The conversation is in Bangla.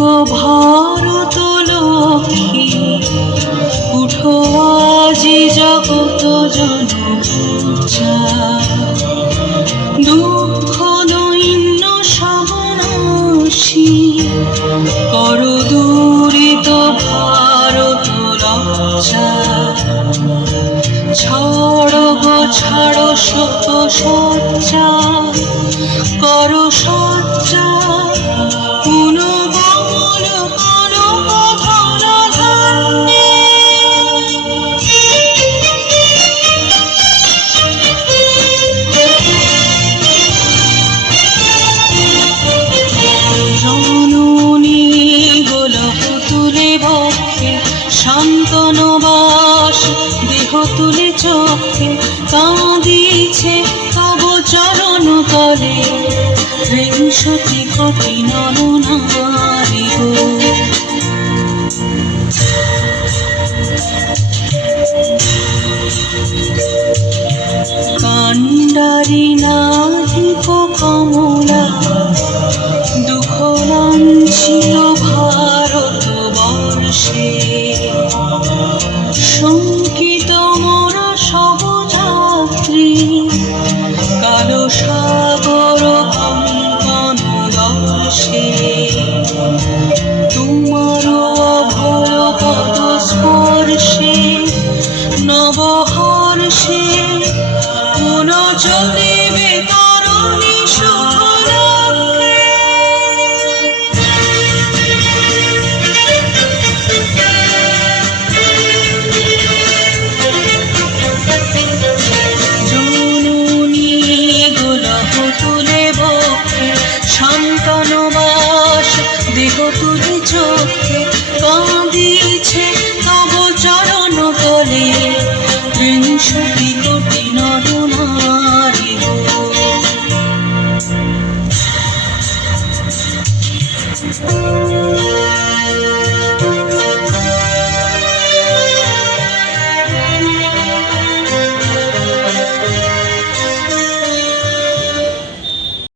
ও ভারত লক্ষ্মী, উঠো আজি জগত জনপূজা। দুঃখ দৈন্য সর্বনাশী, কর দুরিত ভারত লজ্জা। ছাড়ো গো ছাড়ো শোক সজ্জা, কর সজ্জা। পুনঃবল কনক ধন ধান্যে, জননী গোলক তুলে বক্ষে, শান্তনু বাস দেহ তুলে চোখে। কাঁদিছে তব চরণ তলে, বিংশতি কোটি নর নারী গো। কাণ্ডারি নাহিক কমলা, দুঃখ লাঞ্ছিত ভারত বর্ষে। শঙ্কিত মোরা সব যাত্রী, কালো সাগর কম্পন দর্শে। তোমার অভয় পদ স্পর্শে, নবহর্ষে পুনঃ চলিবে তরুণী সুখ লক্ষ্যে। জননী গোলক তুলে বক্ষে, শান্তনু বাস দেহ তুলে চোখে। কাঁদিছে তব চরণ তলে, বিংশতি কোটি নর নারী গো।